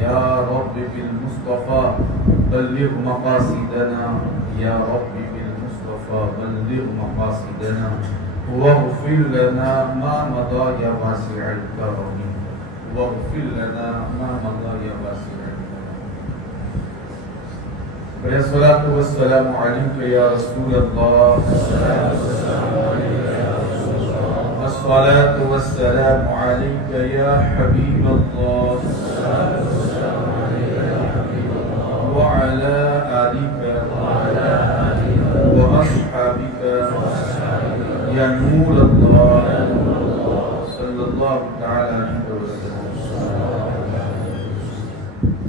يا رب بالمصطفى بلغ مقاصدنا يا رب بالمصطفى بلغ مقاصدنا واغفر لنا ما مضى يا واسع الكرم واغفر لنا ما مضى يا واسع الكرم. والصلاة والسلام عليك يا رسول الله الصلاة والسلام عليك يا حبيب الله وعلى آلك وأصحابك يا نور الله صلی اللہ تعالی علیہ وسلم.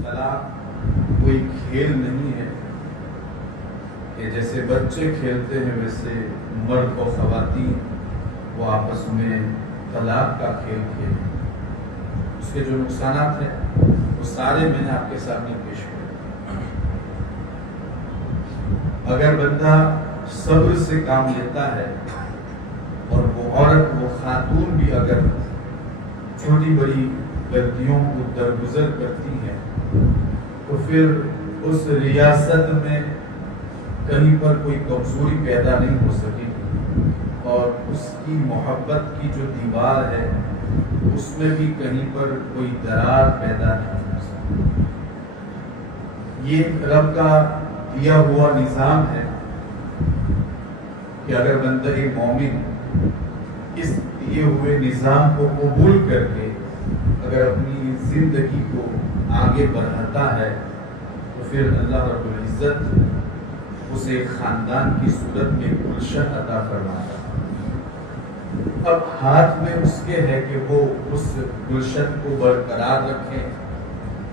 طلاق کوئی کھیل نہیں ہے کہ جیسے بچے کھیلتے ہیں ویسے مرد و خواتین وہ آپس میں طلاق کا کھیل کھیلیں. اس کے جو نقصانات ہیں وہ سارے میں نے آپ کے سامنے پیش کیے. اگر بندہ صبر سے کام لیتا ہے اور وہ عورت وہ خاتون بھی اگر چھوٹی بڑی غلطیوں کو درگزر کرتی ہے تو پھر اس ریاست میں کہیں پر کوئی کمزوری پیدا نہیں ہو سکے اور اس کی محبت کی جو دیوار ہے اس میں بھی کہیں پر کوئی درار پیدا نہیں ہو سکتی. یہ رب کا دیا ہوا نظام ہے کہ اگر بندہ مومن اس دیے ہوئے نظام کو قبول کر کے اگر اپنی زندگی کو آگے بڑھاتا ہے تو پھر اللہ رب العزت اسے خاندان کی صورت میں گلشن عطا فرماتا ہے. اب ہاتھ میں اس کے ہے کہ وہ اس گلشن کو برقرار رکھیں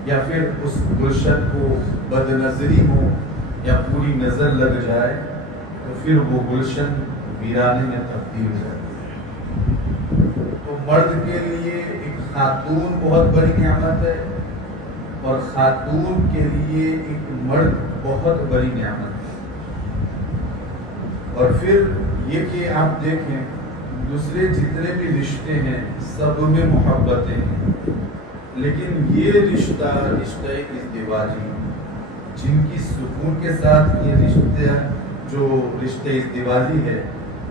یا پھر اس گلشن کو بد نظری ہو یا پوری نظر لگ جائے تو پھر وہ گلشن ویرانے میں تبدیل ہو جائے. تو مرد کے لیے ایک خاتون بہت بڑی نعمت ہے اور خاتون کے لیے ایک مرد بہت بڑی نعمت ہے. اور پھر یہ کہ آپ دیکھیں دوسرے جتنے بھی رشتے ہیں سب میں محبتیں ہیں لیکن یہ رشتہ ازدواجی جن کی سکون کے ساتھ یہ رشتے ازدواجی ہے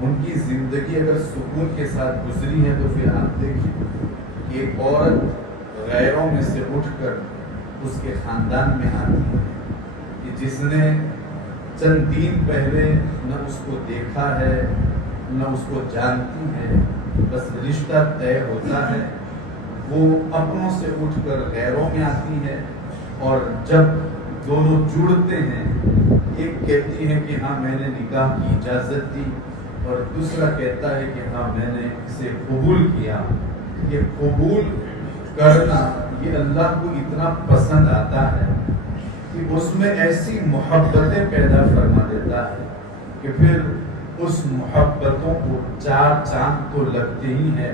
ان کی زندگی اگر سکون کے ساتھ گزری ہے تو پھر آپ دیکھیں ایک عورت غیروں میں سے اٹھ کر اس کے خاندان میں آتی ہے کہ جس نے چند دن پہلے نہ اس کو دیکھا ہے نہ اس کو جانتی ہے بس رشتہ طے ہوتا ہے وہ اپنوں سے اٹھ کر غیروں میں آتی ہے اور جب دونوں جڑتے ہیں ایک کہتی ہے کہ ہاں میں نے نکاح کی اجازت دی اور دوسرا کہتا ہے کہ ہاں میں نے اسے قبول کیا. یہ قبول کرنا یہ اللہ کو اتنا پسند آتا ہے کہ اس میں ایسی محبتیں پیدا فرما دیتا ہے کہ پھر اس محبتوں کو چار چاند تو لگتے ہی ہیں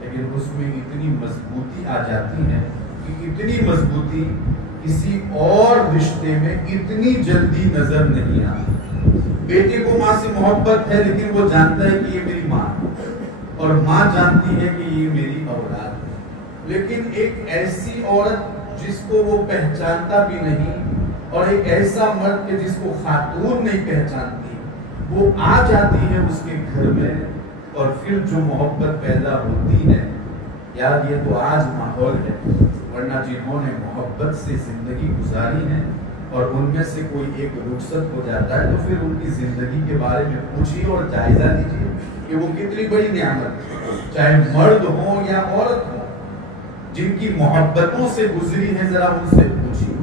لیکن اس میں اتنی مضبوطی آ جاتی ہے کہ اتنی مضبوطی کسی اور رشتے میں اتنی جلدی نظر نہیں آتی. بیٹے کو ماں سے محبت ہے لیکن وہ جانتا ہے کہ یہ میری ماں اور ماں جانتی ہے کہ یہ میری اولاد ہے. لیکن ایک ایسی عورت جس کو وہ پہچانتا بھی نہیں اور ایک ایسا مرد کہ جس کو خاتون نہیں پہچانتی وہ آ جاتی ہے اس کے گھر میں اور پھر جو محبت پیدا ہوتی ہے یار یہ تو آج ماحول ہے ورنہ جنہوں نے محبت سے زندگی گزاری ہے اور ان میں سے کوئی ایک رخصت ہو جاتا ہے تو پھر ان کی زندگی کے بارے میں پوچھیے اور جائزہ لیجیے کہ وہ کتنی بڑی نعمت ہے. چاہے مرد ہو یا عورت ہو جن کی محبتوں سے گزری ہے ذرا ان سے پوچھیے.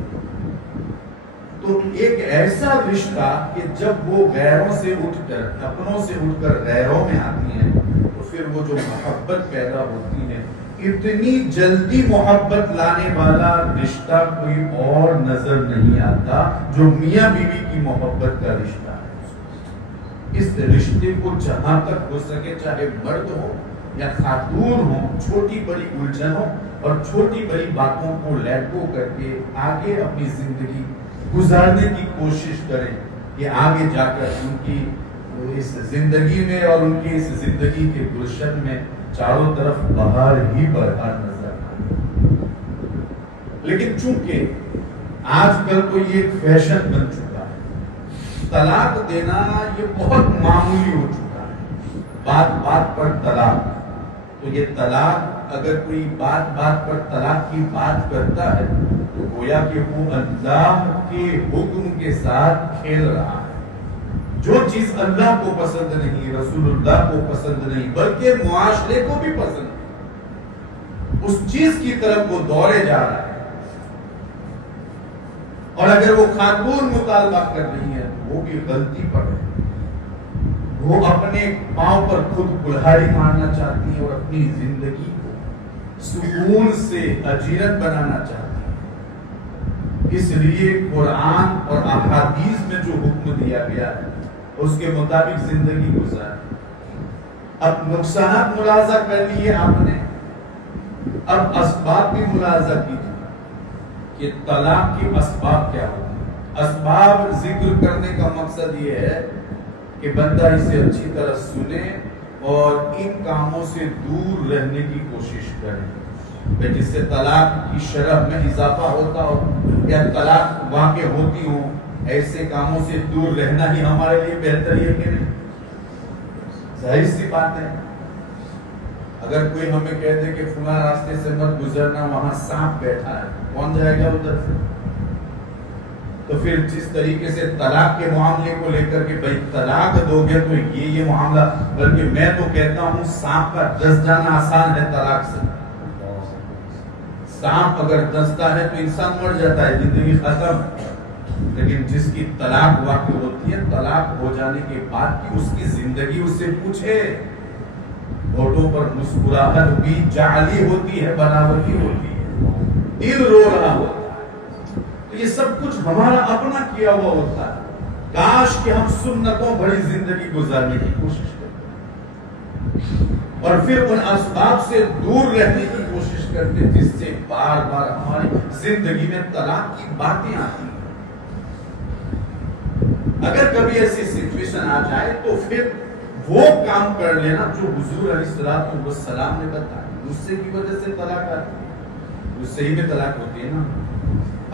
تو ایک ایسا رشتہ کہ جب وہ غیروں سے اٹھ کر اپنوں سے اٹھ کر غیروں میں آتی ہیں تو پھر وہ جو محبت پیدا ہوتی ہے اتنی جلدی محبت لانے والا رشتہ کوئی اور نظر نہیں آتا جو میاں بیوی کی محبت کا رشتہ ہے. اس رشتے کو جہاں تک ہو سکے چاہے مرد ہو یا خاتون ہو چھوٹی بڑی الجھنوں اور چھوٹی بڑی باتوں کو لیٹ گو کر کے آگے اپنی زندگی گزارنے کی کوشش کریں کہ آگے جا کر ان کی اس زندگی میں اور ان کی اس زندگی کے گلشن میں چاروں طرف بہار ہی بہار نظر آئے. لیکن چونکہ آج کل تو یہ ایک فیشن بن چکا ہے، طلاق دینا یہ بہت معمولی ہو چکا ہے، بات بات پر طلاق۔ تو یہ طلاق، اگر کوئی بات بات پر طلاق کی بات کرتا ہے تو گویا کہ وہ اللہ کے حکم کے ساتھ کھیل رہا ہے۔ جو چیز اللہ کو پسند نہیں، رسول اللہ کو پسند نہیں، بلکہ معاشرے کو بھی پسند نہیں، اس چیز کی طرف وہ دوڑے جا رہا ہے۔ اور اگر وہ خاتون مطالبہ کر رہی ہے تو وہ بھی غلطی پر ہے، وہ اپنے پاؤں پر خود کلہاڑی مارنا چاہتی ہے اور اپنی زندگی کو سکون سے اجیرت بنانا چاہتی ہے۔ اس لیے قرآن اور احادیث میں جو حکم دیا گیا ہے اس کے مطابق زندگی گزارے۔ اب نقصانات ملاحظہ کر لیے آپ نے، اب اسباب بھی ملاحظہ کیجیے کہ طلاق کے اسباب کیا ہوتے ہیں۔ اسباب ذکر کرنے کا مقصد یہ ہے کہ بندہ اسے اچھی طرح سنے اور ان کاموں سے دور رہنے کی کوشش کرے، جس سے طلاق کی شرح میں اضافہ ہوتا ہو یا طلاق واقع ہوتی ہو، ایسے کاموں سے دور رہنا ہی ہمارے لیے بہتر ہے کہ نہیں؟ ظاہر سی بات ہے، اگر کوئی ہمیں کہہ دے کہ فلاں راستے سے مت گزرنا، وہاں سانپ بیٹھا ہے، کون جائے گا ادھر سے؟ تو پھر جس طریقے سے طلاق کے معاملے کو لے کر کے بھائی طلاق دو گے تو یہ معاملہ، بلکہ میں تو کہتا ہوں سانپ کا ڈس جانا آسان ہے طلاق سے۔ سانپ اگر ڈستا ہے تو انسان مر جاتا ہے، زندگی ختم۔ لیکن جس کی طلاق واقع ہوتی ہے، طلاق ہو جانے کے بعد کی اس کی زندگی اس سے پوچھے، ہونٹوں پر مسکراہٹ بھی جعلی ہوتی ہے، بناوٹی ہوتی ہے، دل رو رہا ہوتا ہے، تو یہ سب کچھ ہمارا اپنا کیا ہوا ہوتا ہے۔ کاش کہ ہم سنتوں بڑی زندگی گزارنے کی کوشش کرتے اور پھر ان اسباب سے دور رہنے کی کوشش کرتے جس سے بار بار ہماری زندگی میں طلاق کی باتیں آتی ہیں۔ اگر کبھی ایسی سچویشن آ جائے تو پھر وہ کام کر لینا جو حضور علیہ السلام نے بتایا۔ غصے کی وجہ سے طلاق آتی ہے، غصے ہی میں طلاق ہوتی ہے نا۔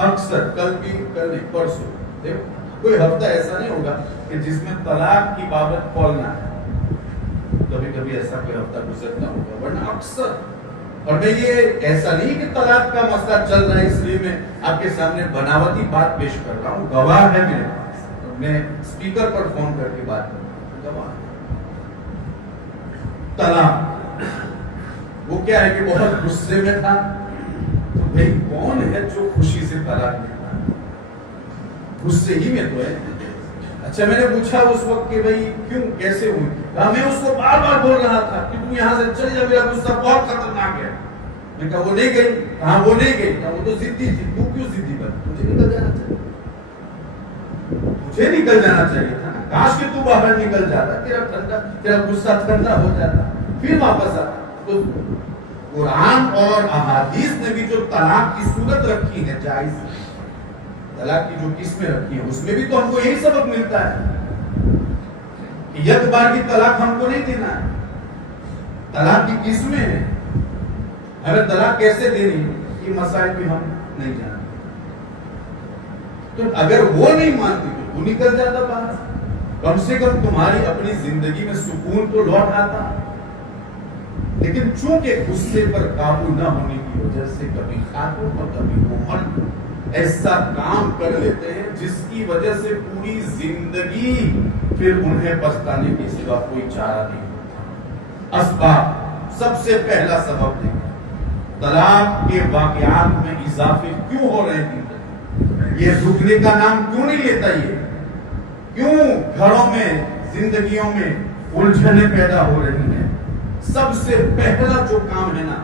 اکثر کل بھی کل نہیں پرسوں دیکھو کوئی ہفتہ ایسا نہیں ہوگا کہ جس میں طلاق کی بابت کھولنا ہے، کبھی کبھی ایسا کوئی ہفتہ گزرتا ہوگا، ورنہ اکثر۔ اور میں یہ ایسا نہیں کہ طلاق کا مسئلہ چل رہا ہے اس لیے میں آپ کے سامنے بناوٹی بات پیش کر رہا ہوں، گواہ ہے میرے پاس، میں اسپیکر پر فون کر کے بات کر رہا ہوں، گواہ۔ طلاق وہ کیا ہے کہ بہت غصے میں تھا، تو بھئی کون ہے جو خوشی سے طلاق دیتا ہے؟ غصے ہی میں تو ہے۔ اچھا میں نے پوچھا اس وقت کہ بھئی کیوں، کیسے ہوئی؟ کہا میں اس کو بار بار بول رہا تھا کہ تم یہاں سے چل جا، میرا غصہ بہت خطرناک ہے۔ میں کہا وہ نہیں گئی، کہا وہ نہیں گئی، کہا وہ تو ضدی تھی۔ تو کیوں ضدی بن؟ مجھے نکل جانا چاہیے، مجھے نکل جانا چاہیے تھا نا، کاش کہ تو باہر نکل جاتا، تیرا غصہ ٹھنڈا ہو جاتا، پھر واپس آتا۔ تو قرآن اور احادیث نے بھی جو طلاق کی صورت رکھی ہے، جائز طلاق کی جو قسمیں رکھی ہیں، اس میں بھی تو ہم کو یہی سبق ملتا ہے کہ یک بار کی طلاق ہم کو نہیں دینا ہے، طلاق کی قسمیں ہیں، ہمیں طلاق کیسے دینی یہ مسائل بھی ہم نہیں جانتے۔ تو اگر وہ نہیں مانتی تو وہ نکل جاتا باہر، کم سے کم تمہاری اپنی زندگی میں سکون تو لوٹ آتا۔ لیکن چونکہ غصے پر قابو نہ ہونے کی وجہ سے کبھی خاتون اور کبھی وہ مرد ایسا کام کر لیتے ہیں جس کی وجہ سے پوری زندگی پھر انہیں پچھتانے کے سوا کوئی چارہ نہیں ہوتا۔ اسباب، سب سے پہلا سبب دیکھیں، طلاق کے واقعات میں اضافے کیوں ہو رہے ہیں؟ یہ رکنے کا نام کیوں نہیں لیتا؟ یہ کیوں گھروں میں، زندگیوں میں الجھنیں پیدا ہو رہی ہیں؟ سب سے پہلا جو کام ہے نا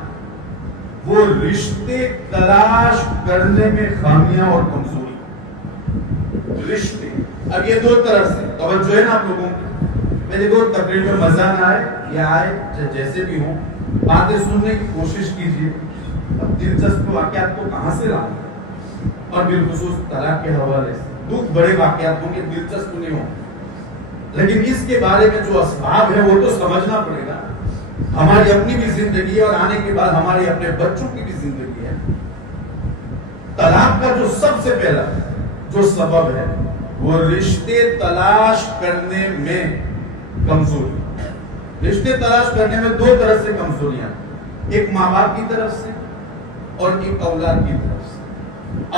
وہ رشتے تلاش کرنے میں خامیاں اور کمزوری۔ رشتے اب یہ دو طرح سے توجہ ہے نا آپ لوگوں کی، میں دیکھو تقریر میں مزہ نہ آئے یا آئے جیسے بھی ہوں، باتیں سننے کی کوشش کیجیے۔ اب دلچسپ واقعات کو کہاں سے لاؤں، اور بالخصوص طلاق کے حوالے سے دکھ بڑے واقعات ہوں گے، دلچسپ نہیں ہوں، لیکن اس کے بارے میں جو اسباب ہے وہ تو سمجھنا پڑے گا۔ ہماری اپنی بھی زندگی ہے اور آنے کے بعد ہمارے اپنے بچوں کی بھی زندگی ہے۔ طلاق کا جو سب سے پہلا جو سبب ہے وہ رشتے تلاش کرنے میں کمزوری. رشتے تلاش کرنے میں دو طرح سے کمزوریاں، ایک ماں باپ کی طرف سے اور ایک اولاد کی طرف سے.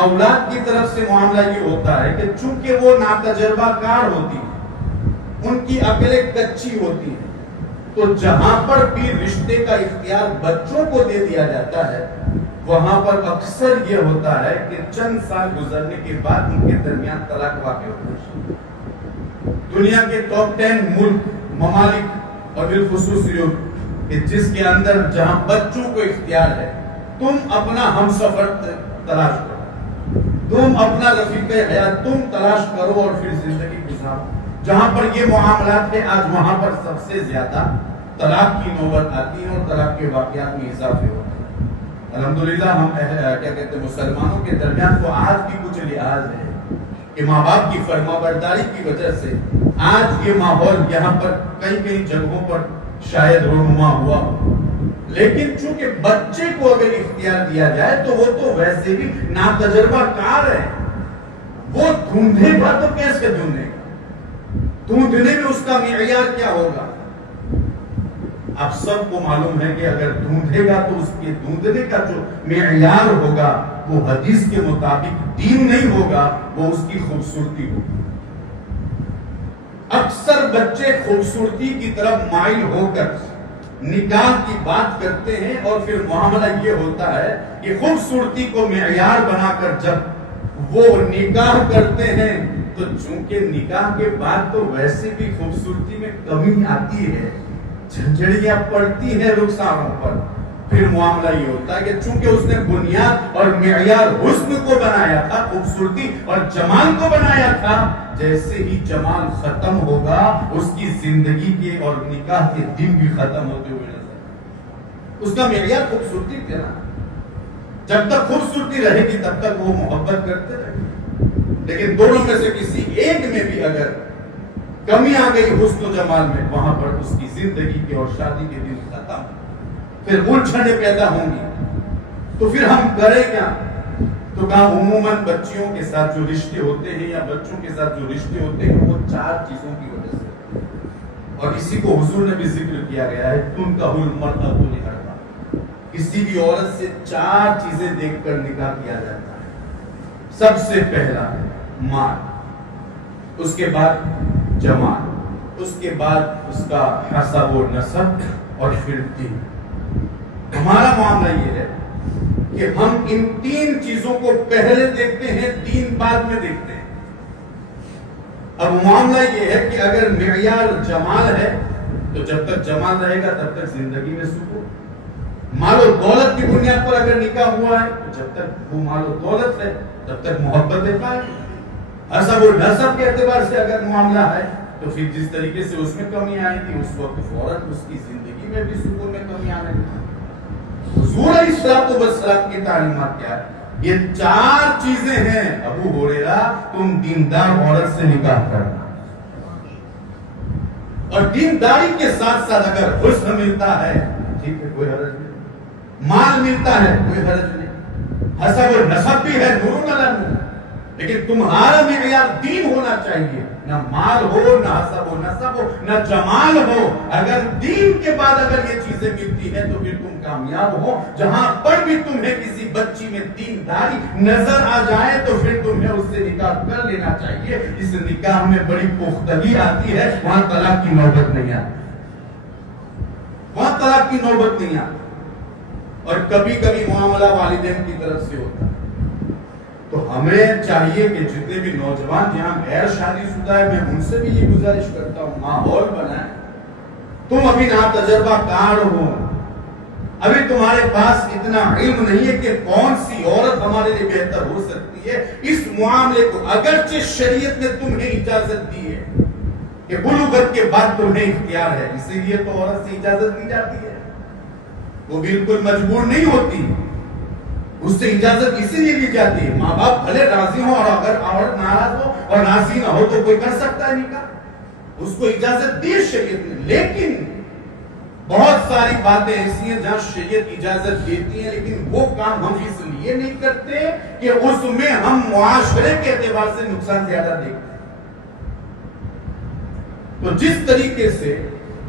اولاد کی طرف سے معاملہ یہ ہوتا ہے کہ چونکہ وہ ناتجربہ کار ہوتی ہے، ان کی عقلیں کچی ہوتی ہیں، تو جہاں پر بھی رشتے کا اختیار بچوں کو دے دیا جاتا ہے وہاں پر اکثر یہ ہوتا ہے کہ چند سال گزرنے کے بعد ان کے درمیان طلاق واقع ہوتا ہے. دنیا کے ٹاپ 10 ملک ممالک اور بالخصوص یورپ کہ جس کے اندر جہاں بچوں کو اختیار ہے، تم اپنا ہم سفر تلاش کرو، تم اپنا رفیق حیات تم تلاش کرو اور پھر زندگی گزارو. جہاں پر یہ معاملات ہے آج وہاں پر سب سے زیادہ طلاق کی نوبت آتی ہے اور طلاق کے واقعات میں اضافے ہوتے ہیں. الحمدللہ ہم کیا کہتے ہیں مسلمانوں کے درمیان تو آج بھی کچھ لحاظ ہے کہ ماں باپ کی فرما برداری کی وجہ سے آج یہ ماحول یہاں پر کئی جگہوں پر شاید رونما ہوا ہو. لیکن چونکہ بچے کو اگر اختیار دیا جائے تو وہ تو ویسے بھی ناتجربہ کار ہے، وہ ڈھونڈے گا تو کیسے ڈھونڈے گا؟ ڈھونڈنے میں اس کا معیار کیا ہوگا؟ آپ سب کو معلوم ہے کہ اگر ڈھونڈے گا تو اس کے ڈھونڈنے کا جو معیار ہوگا وہ حدیث کے مطابق دین نہیں ہوگا، وہ اس کی خوبصورتی ہوگی. اکثر بچے خوبصورتی کی طرف مائل ہو کر نکاح کی بات کرتے ہیں اور پھر معاملہ یہ ہوتا ہے کہ خوبصورتی کو معیار بنا کر جب وہ نکاح کرتے ہیں تو چونکہ نکاح کے بعد تو ویسے بھی خوبصورتی میں کمی آتی ہے، جھنجھڑیاں پڑتی ہیں رخساروں پر. پھر معاملہ یہ ہوتا ہے کہ چونکہ اس نے بنیاد اور معیار حسن کو بنایا تھا، خوبصورتی اور جمال کو بنایا تھا، جیسے ہی جمال ختم ہوگا اس کی زندگی کے اور نکاح کے دن بھی ختم ہوتے ہوئے نظر. اس کا معیار خوبصورتی تھا نا، جب تک خوبصورتی رہے گی تب تک وہ محبت کرتے رہے گی. لیکن دونوں میں سے کسی ایک میں بھی اگر کمی آ گئی حسن و جمال میں، وہاں پر اس کی زندگی کے اور شادی کے دن ختم، پھر الجھنیں پیدا ہوں گی. تو پھر ہم کریں کیا؟ تو کہا عموماً بچیوں کے ساتھ جو رشتے ہوتے ہیں یا بچوں کے ساتھ جو رشتے ہوتے ہیں وہ 4 چیزوں کی وجہ سے، اور اسی کو حضور نے بھی ذکر کیا گیا ہے، تنکح المرأة لأربع. کسی بھی عورت سے 4 چیزیں دیکھ کر نکاح کیا جاتا ہے. سب سے پہلا مال، اس کے بعد جمال، اس کے بعد اس کا حسب و نسب، اور پھر دین. ہمارا معاملہ یہ ہے کہ ہم ان 3 چیزوں کو پہلے دیکھتے ہیں، دین بعد میں دیکھتے ہیں. اب معاملہ یہ ہے کہ اگر معیار جمال ہے تو جب تک جمال رہے گا تب تک زندگی میں سکون. مال و دولت کی بنیاد پر اگر نکاح ہوا ہے تو جب تک وہ مال و دولت ہے تب تک محبت قائم. حسب و نسب کے اعتبار سے اگر معاملہ ہے تو پھر جس طریقے سے اس میں کمی آئی تھی اس وقت فوراً اس کی زندگی میں بھی سکون میں کمی آنے لگی. حضور علیہ الصلوۃ والسلام کی تعلیمات کیا ہے؟ یہ 4 چیزیں ہیں. ابو ہریرہ تم دیندار عورت سے نکاح کرنا، اور دینداری کے ساتھ ساتھ اگر حسن ملتا ہے ٹھیک ہے، کوئی حرج نہیں، مال ملتا ہے کوئی حرج نہیں، حسب و نسب بھی ہے نور علی نور، لیکن تمہارا معیار دین ہونا چاہیے. نہ مال ہو، نہ حسب و نسب ہو، نہ جمال ہو. اگر دین کے بعد اگر یہ چیزیں ملتی ہیں تو پھر تم کامیاب ہو. جہاں پر بھی تمہیں کسی بچی میں دینداری نظر آ جائے تو پھر تمہیں اس سے نکاح کر لینا چاہیے. اس نکاح میں بڑی پختگی آتی ہے، وہاں طلاق کی نوبت نہیں آتی، وہاں طلاق کی نوبت نہیں آتی. اور کبھی کبھی معاملہ والدین کی طرف سے ہوتا ہے. تو ہمیں چاہیے کہ جتنے بھی نوجوان جہاں غیر شادی شدہ ہے، میں ان سے بھی یہ گزارش کرتا ہوں ماحول بنائیں. تم ابھی ناتجربہ کار ہو، ابھی تمہارے پاس اتنا علم نہیں ہے کہ کون سی عورت ہمارے لیے بہتر ہو سکتی ہے. اس معاملے کو اگرچہ شریعت نے تمہیں اجازت دی ہے کہ بلوغت کے بعد تمہیں اختیار ہے، اسی لیے تو عورت سے اجازت دی جاتی ہے، وہ بالکل مجبور نہیں ہوتی، اس سے اجازت اسی لیے دی جاتی ہے. ماں باپ بھلے راضی ہو اور اگر عورت ناراض ہو اور راضی نہ ہو تو کوئی کر سکتا ہے نکاح، اس کو اجازت دی شریعت نے. لیکن بہت ساری باتیں ایسی ہیں جہاں شریعت اجازت دیتی ہے، لیکن وہ کام ہم اس لیے نہیں کرتے کہ اس میں ہم معاشرے کے اعتبار سے نقصان زیادہ دیکھتے ہیں۔ تو جس طریقے سے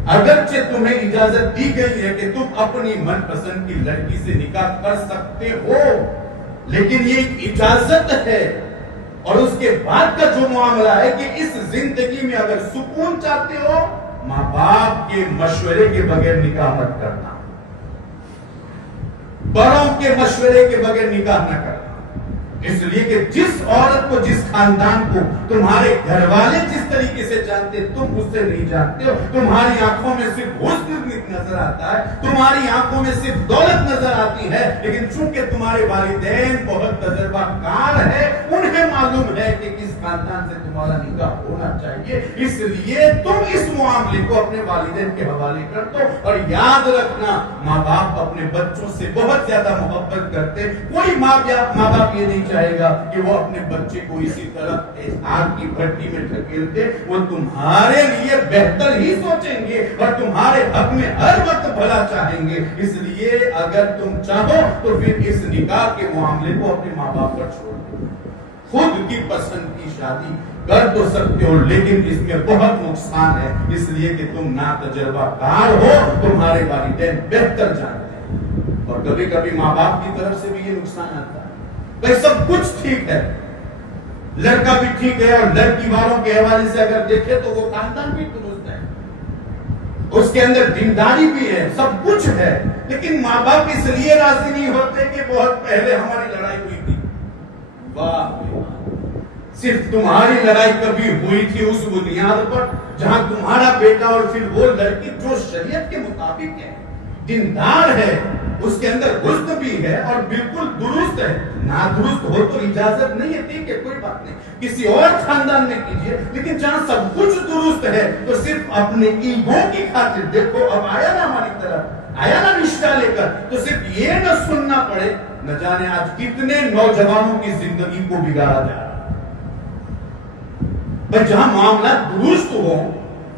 اگرچہ تمہیں اجازت دی گئی ہے کہ تم اپنی من پسند کی لڑکی سے نکاح کر سکتے ہو، لیکن یہ ایک اجازت ہے، اور اس کے بعد کا جو معاملہ ہے کہ اس زندگی میں اگر سکون چاہتے ہو، ماں باپ کے مشورے کے بغیر نکاح مت کرنا، بڑوں کے مشورے کے بغیر نکاح نہ کرنا، اس لیے کہ جس عورت کو، جس خاندان کو تمہارے گھر والے جس طریقے سے جانتے تم اس سے نہیں جانتے ہو، تمہاری آنکھوں میں صرف حسن نظر آتا ہے، تمہاری آنکھوں میں صرف دولت نظر آتی ہے، لیکن چونکہ تمہارے والدین بہت تجربہ کار ہے، انہیں معلوم ہے کہ کس خاندان سے تمہارا نکاح ہونا چاہیے، اس لیے تم اس معاملے کو اپنے والدین کے حوالے کر دو۔ اور یاد رکھنا، ماں باپ اپنے بچوں سے بہت زیادہ محبت کرتے، کوئی ماں باپ یہ نہیں چاہے گا کہ وہ اپنے بچے کو اسی طرح آگ کی بھٹی میں ڈھکیلتے، وہ تمہارے لیے بہتر ہی سوچیں گے اور تمہارے حق میں ہر وقت بھلا چاہیں گے، اس لیے اگر تم چاہو تو پھر اس نکاح کے معاملے کو اپنے ماں باپ پر چھوڑ دو۔ خود کی پسند کی شادی کر تو سکتے ہو، لیکن اس میں بہت نقصان ہے، اس لیے کہ تم نا تجربہ کار ہو، تمہارے والدین بہتر جانتے ہیں، اور کبھی کبھی ماں باپ کی طرف سے بھی یہ نقصان آتا ہے۔ بھئی سب کچھ ٹھیک ہے، لڑکا بھی ٹھیک ہے، اور لڑکی والوں کے حوالے سے اگر دیکھے تو وہ خاندان بھی درست ہے، اس کے اندر دینداری بھی ہے، سب کچھ ہے، لیکن ماں باپ اس لیے راضی نہیں ہوتے کہ بہت پہلے ہماری لڑائی ہوئی تھی۔ واہ، صرف تمہاری لڑائی کبھی ہوئی تھی اس بنیاد پر جہاں تمہارا بیٹا اور پھر وہ لڑکی جو شریعت کے مطابق ہے، دیندار ہے، اس کے اندر حسن بھی ہے اور بالکل درست ہے، نادرست ہو تو اجازت نہیں ہے، ٹھیک ہے کوئی بات نہیں، کسی اور خاندان میں کیجئے، لیکن جہاں سب کچھ درست ہے تو صرف اپنے ایگو کی خاطر، دیکھو اب آیا نا ہماری طرف، آیا نا رشتہ لے کر، تو صرف یہ نہ سننا پڑے، نہ جانے آج کتنے نوجوانوں کی زندگی کو بگاڑا جا رہا ہے۔ بس جہاں معاملہ درست ہو،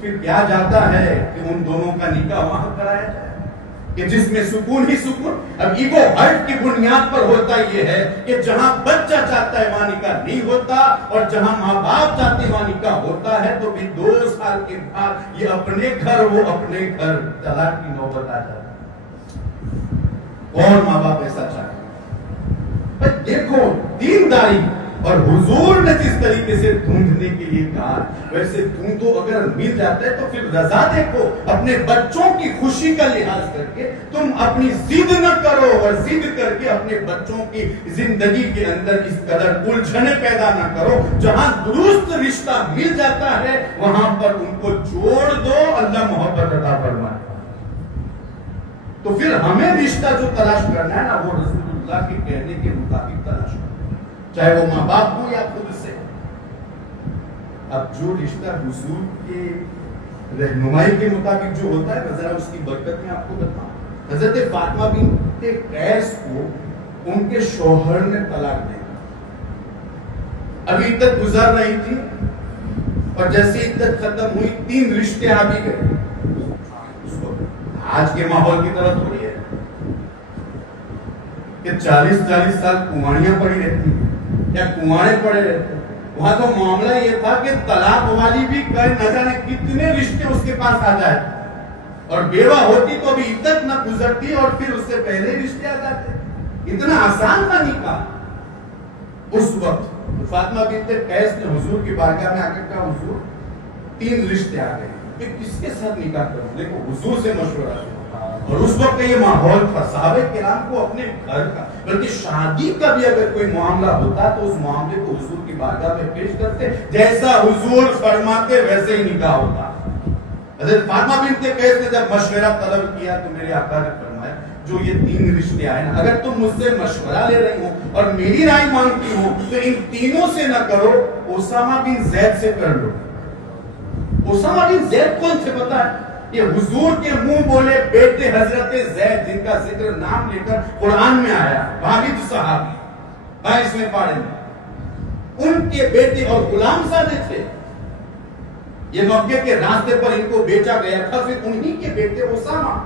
پھر کیا جاتا ہے کہ ان دونوں کا نکاح وہاں کرایا جائے کہ جس میں سکون ہی سکون۔ اب ایگو ہرٹ کی بنیاد پر ہوتا یہ ہے کہ جہاں بچہ چاہتا ہے وہاں نکاح نہیں ہوتا، اور جہاں ماں باپ چاہتے ہیں وہاں نکاح ہوتا ہے، تو بھی 2 سال کے بعد یہ اپنے گھر، وہ اپنے گھر، طلاق کی نوبت آ جاتی ہے۔ اور ماں باپ ایسا چاہتے ہیں۔ دیکھو دینداری اور حضور نے جس طریقے سے ڈھونڈنے کے لیے کہا، ویسے ڈھونڈو، اگر مل جاتا ہے تو پھر رضا دیکھو، اپنے بچوں کی خوشی کا لحاظ کر کے تم اپنی ضد نہ کرو، اور ضد کر کے اپنے بچوں کی زندگی کے اندر اس قدر الجھنیں پیدا نہ کرو۔ جہاں درست رشتہ مل جاتا ہے وہاں پر ان کو جوڑ دو، اللہ محبت عطا فرمائے۔ تو پھر ہمیں رشتہ جو تلاش کرنا ہے نا، وہ رسول اللہ کے کہنے کے مطابق تلاش کرنا، چاہے وہ ماں باپ ہو یا خود سے۔ اب جو رشتہ حضور کے رہنمائی کے مطابق جو ہوتا ہے، ذرا اس کی برکت میں آپ کو بتاؤں۔ حضرت فاطمہ بنت قیس کو ان کے شوہر نے طلاق دے دی، اب عدت گزر رہی تھی، اور جیسے عدت ختم ہوئی 3 رشتے آ بھی گئے۔ آج کے ماحول کی طرح تھوڑی ہے کہ 40 سال کنواریاں پڑی رہتی ہیں یا کنوارے پڑے رہتے ہیں۔ وہاں تو معاملہ یہ تھا کہ طلاق والی بھی نہ جانے کتنے رشتے اس کے پاس آ جائے، اور بیوہ ہوتی تو ابھی عدت نہ گزرتی اور پھر اس سے پہلے رشتے آ جاتے۔ اتنا آسان تھا نکاح اس وقت۔ فاطمہ بنت قیس نے حضور کی بارگاہ میں آ کے کہا، حضور 3 رشتے آ گئے، میں کس کے ساتھ نکاح کروں؟ دیکھو حضور سے مشورہ ہوا، اور اس وقت یہ ماحول تھا صحابہ کرام کو اپنے گھر کا، بلکہ شادی کا بھی اگر کوئی معاملہ ہوتا تو اس معاملے کو حضور کی بارگاہ میں پیش کرتے، جیسا حضور فرماتے ویسے ہی نکاح ہوتا۔ حضرت فاطمہ بنت قیس نے جب مشورہ طلب کیا تو میرے آقا نے فرمایا، جو یہ 3 رشتے آئے نا، اگر تم مجھ سے مشورہ لے رہی ہو اور میری رائے مانگتی ہو تو ان تینوں سے نہ کرو، اسامہ بن زید سے کر لو۔ اسامہ بن زید کون تھے پتہ ہے؟ یہ حضور کے منہ بولے بیٹے حضرت زید، جن کا ذکر نام لے کر قرآن میں آیا، واحد صحابی 22ویں پارے میں، ان کے بیٹے اور غلام زادے تھے۔ یہ مکے کے راستے پر ان کو بیچا گیا تھا. پھر انہی کے بیٹے اسامہ،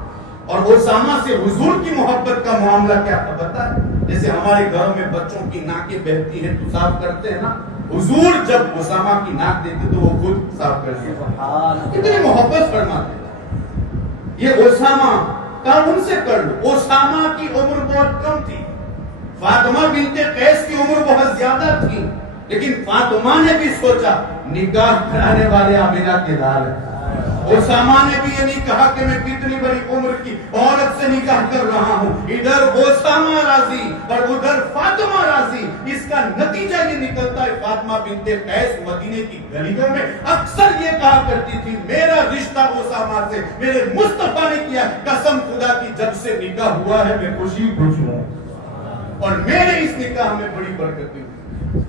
اور اسامہ سے حضور کی محبت کا معاملہ کیا تھا پتا ہے؟ جیسے ہمارے گھروں میں بچوں کی ناکیں بہتی ہیں تو صاف کرتے ہیں نا، حضور جب اسامہ کی ناک دیتے تو وہ خود صاف کرتے ہیں. کتنی محبت فرماتے ہیں. یہ اسامہ کا ان سے کر لو. اسامہ کی عمر بہت کم تھی، فاطمہ بنت قیس کی عمر بہت زیادہ تھی، لیکن فاطمہ نے بھی سوچا نکاح کرانے والے آمینہ کے لال ہیں. اسامہ نے بھی یہ نہیں کہا کہ میں کتنی بڑی عمر کی عورت سے نکاح کر رہا ہوں. ادھر اسامہ راضی اور ادھر فاطمہ راضی. اس کا نتیجہ یہ نکلتا ہے فاطمہ بنت قیس مدینے کی گلیوں میں اکثر یہ کہا کرتی تھی میرا رشتہ اسامہ سے میرے مصطفیٰ نے کیا، قسم خدا کی جب سے نکاح ہوا ہے میں خوشی خوش ہوں اور میرے اس نکاح میں بڑی برکتیں ہوئی.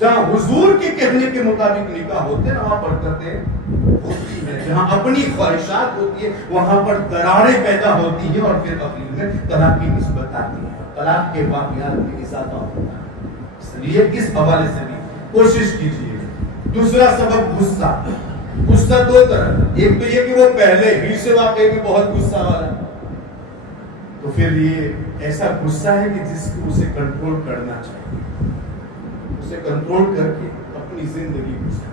جہاں حضور کے کہنے کے مطابق نکاح ہوتے ہیں وہاں برکتیں ہوتی ہے، جہاں اپنی خواہشات ہوتی ہے وہاں پر دراریں پیدا ہوتی ہے اور پھر اخیر میں طلاق کی نسبت آتی ہے، طلاق کے واقعات میں اضافہ ہوتا ہے. اس لیے اس حوالے سے بھی کوشش کیجیے. دوسرا سبب غصہ. غصہ دو طرح، ایک تو یہ کہ وہ پہلے ہی سے واقعی میں بہت غصہ والا ہے، تو پھر یہ ایسا غصہ ہے کہ جس کو اسے کنٹرول کرنا چاہیے، اسے کنٹرول کر کے اپنی زندگی گزارے.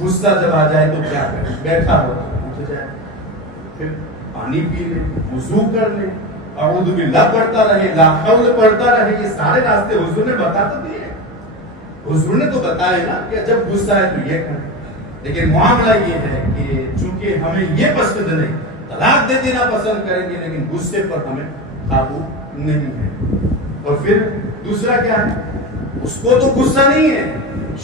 غصہ جب آ جائے تو کیا کرے؟ بیٹھا ہو اٹھ جائے، پھر پانی پی لے، وضو کر لے، اعوذ باللہ پڑھتا رہے، لا حول پڑھتا رہے. یہ سارے راستے حضور نے بتا تو دیے، حضور نے تو بتایا نا کہ جب غصہ ہے تو یہ کریں. لیکن معاملہ یہ ہے کہ چونکہ ہمیں یہ پسند نہیں، طلاق دے دینا پسند کریں گے لیکن غصے پر ہمیں قابو نہیں ہے. اور پھر دوسرا کیا ہے؟ اس کو تو غصہ نہیں ہے،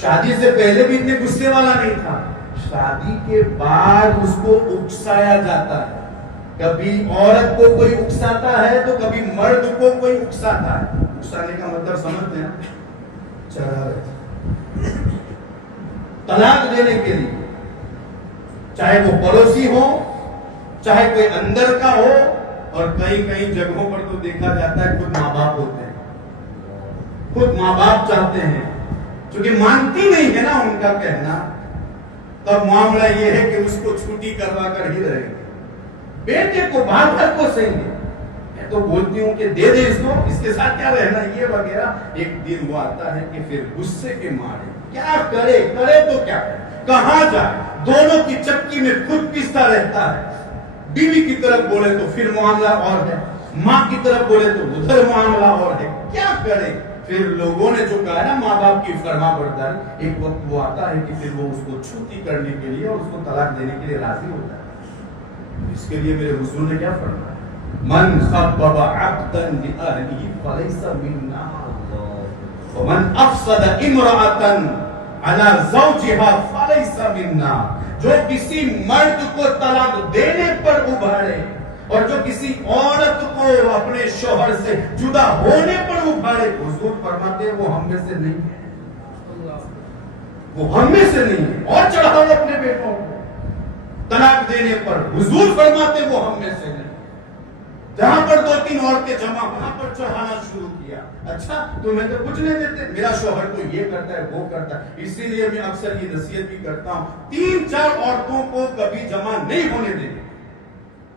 شادی سے پہلے بھی اتنے غصے والا نہیں تھا، شادی کے بعد اس کو اکسایا جاتا ہے. کبھی عورت کو کوئی اکساتا ہے تو کبھی مرد کو کوئی اکساتا ہے. اکسانے کا مطلب سمجھتے ہیں؟ چڑھا رہے. طلاق دینے کے لیے چاہے وہ پڑوسی ہو چاہے کوئی اندر کا ہو، اور کئی جگہوں پر تو دیکھا جاتا ہے خود ماں باپ ہوتے ہیں، خود ماں باپ چاہتے ہیں، چونکہ مانتی نہیں ہے نا ان کا کہنا، تب معاملہ یہ ہے کہ اس کو چھٹی کروا کر ہی رہیں گے. بیٹے کو باہر کو سہیں گے، میں تو بولتی ہوں کہ دے دے اس کو، اس کے ساتھ کیا رہنا یہ وغیرہ. ایک دن وہ آتا ہے کہ پھر غصے کے مارے کیا کرے تو کیا کرے، کہاں جائے، دونوں کی چپکی میں خود پیستا رہتا ہے. بیوی کی طرف بولے تو پھر معاملہ اور ہے، ماں کی طرف بولے تو ادھر معاملہ اور ہے. کیا کرے؟ پھر لوگوں نے جو کہا نا ماں باپ کی فرما برداری، ایک وقت وہ آتا ہے کہ پھر وہ اس کو چھٹی کرنے کے لیے اور اس کو طلاق دینے کے لیے راضی ہوتا ہے. اس کے لیے میرے حضور نے کیا فرمایا؟ من خبب عبدا لأهله فليس منا ومن افسد امرأة على زوجها فليس منا. جو کسی مرد کو طلاق دینے پر ابھارے اور جو کسی عورت کو اپنے شوہر سے جدا ہونے پر ابھارے، حضور فرماتے ہیں وہ ہم میں سے نہیں ہے، وہ ہم میں سے نہیں ہے. اور چڑھاؤ اپنے بیٹوں کو طلاق دینے پر، حضور فرماتے ہیں وہ ہم میں سے نہیں. جہاں پر 2-3 عورتیں جمع وہاں پر چڑھانا شروع کیا. اچھا تمہیں تو کچھ نہیں دیتے، میرا شوہر تو یہ کرتا ہے وہ کرتا ہے. اسی لیے میں اکثر یہ نصیحت بھی کرتا ہوں 3-4 عورتوں کو کبھی جمع نہیں ہونے دیں.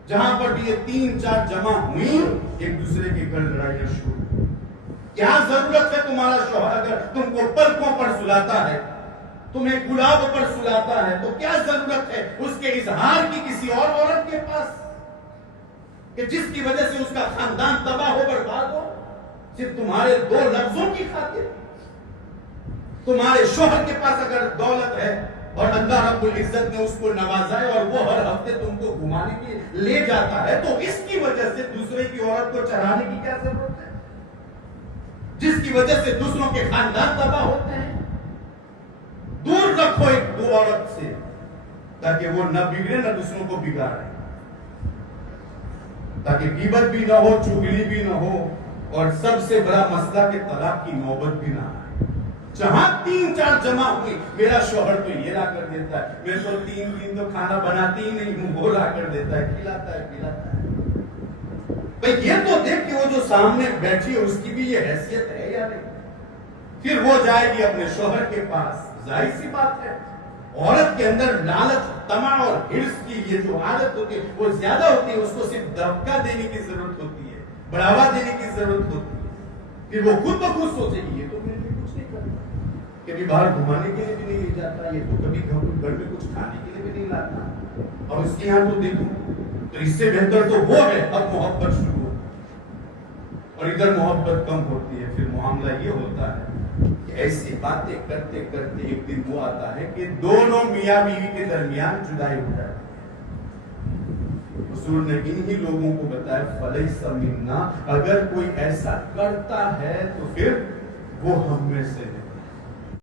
جہاں پر بھی یہ 3-4 جمع ہوئی ایک دوسرے کے گھر لڑائیاں شروع. کیا ضرورت ہے تمہارا شوہر اگر تم کو پلکوں پر سلاتا ہے، تمہیں گلاب پر سلاتا ہے، تو کیا ضرورت ہے اس کے اظہار کی کسی اور عورت کے پاس کہ جس کی وجہ سے اس کا خاندان تباہ ہو برباد ہو، صرف تمہارے 2 لفظوں کی خاطر. تمہارے شوہر کے پاس اگر دولت ہے اور اللہ رب العزت نے اس کو نوازا ہے اور وہ ہر ہفتے تم کو گھمانے کے لے جاتا ہے، تو اس کی وجہ سے دوسرے کی عورت کو چڑھانے کی کیا ضرورت ہے جس کی وجہ سے دوسروں کے خاندان تباہ ہوتے ہیں. دور رکھو ایک 2 عورت سے تاکہ وہ نہ بگڑے نہ دوسروں کو بگاڑے، تاکہ غیبت بھی نہ ہو، چغلی بھی نہ ہو، اور سب سے بڑا مسئلہ کہ طلاق کی نوبت بھی نہ آئے. جہاں 3-4 جمع ہوئی، میرا شوہر تو یہ لا کر دیتا ہے، میں تو 3 دن تو کھانا بناتی ہی نہیں ہوں، وہ لا کر دیتا ہے، کھلاتا ہے پلاتا ہے. بھئی یہ تو دیکھ کہ وہ جو سامنے بیٹھی ہے اس کی بھی یہ حیثیت ہے یا نہیں. پھر وہ جائے گی اپنے شوہر کے پاس، ظاہر سی بات ہے عورت کے اندر لالچ، طمع اور ہرس کی یہ جو عادت ہوتی ہے وہ زیادہ ہوتی ہے. اس کو صرف دھکا دینے کی ضرورت ہوتی ہے، بڑھاوا دینے کی ضرورت ہوتی ہے. پھر وہ خود بخود سوچے گی یہ تو میرے لیے کچھ نہیں کرتا، کبھی باہر گھمانے کے لیے بھی نہیں لے جاتا، یہ تو کبھی گھر میں کچھ کھانے کے لیے بھی نہیں لاتا، اور اس کے یہاں تو دیکھو تو اس سے بہتر تو وہ ہے. اب محبت شروع ہوتی ہے اور ادھر محبت کم ہوتی ہے. پھر معاملہ یہ ہوتا ہے کہ ایسی باتیں کرتے کرتے ایک دن وہ آتا ہے کہ دونوں میاں بیوی کے درمیان جدائی ہو جاتی ہے. حضور نے انہی لوگوں کو بتایا فلیس منا، اگر کوئی ایسا کرتا ہے تو پھر وہ ہم میں سے ہے.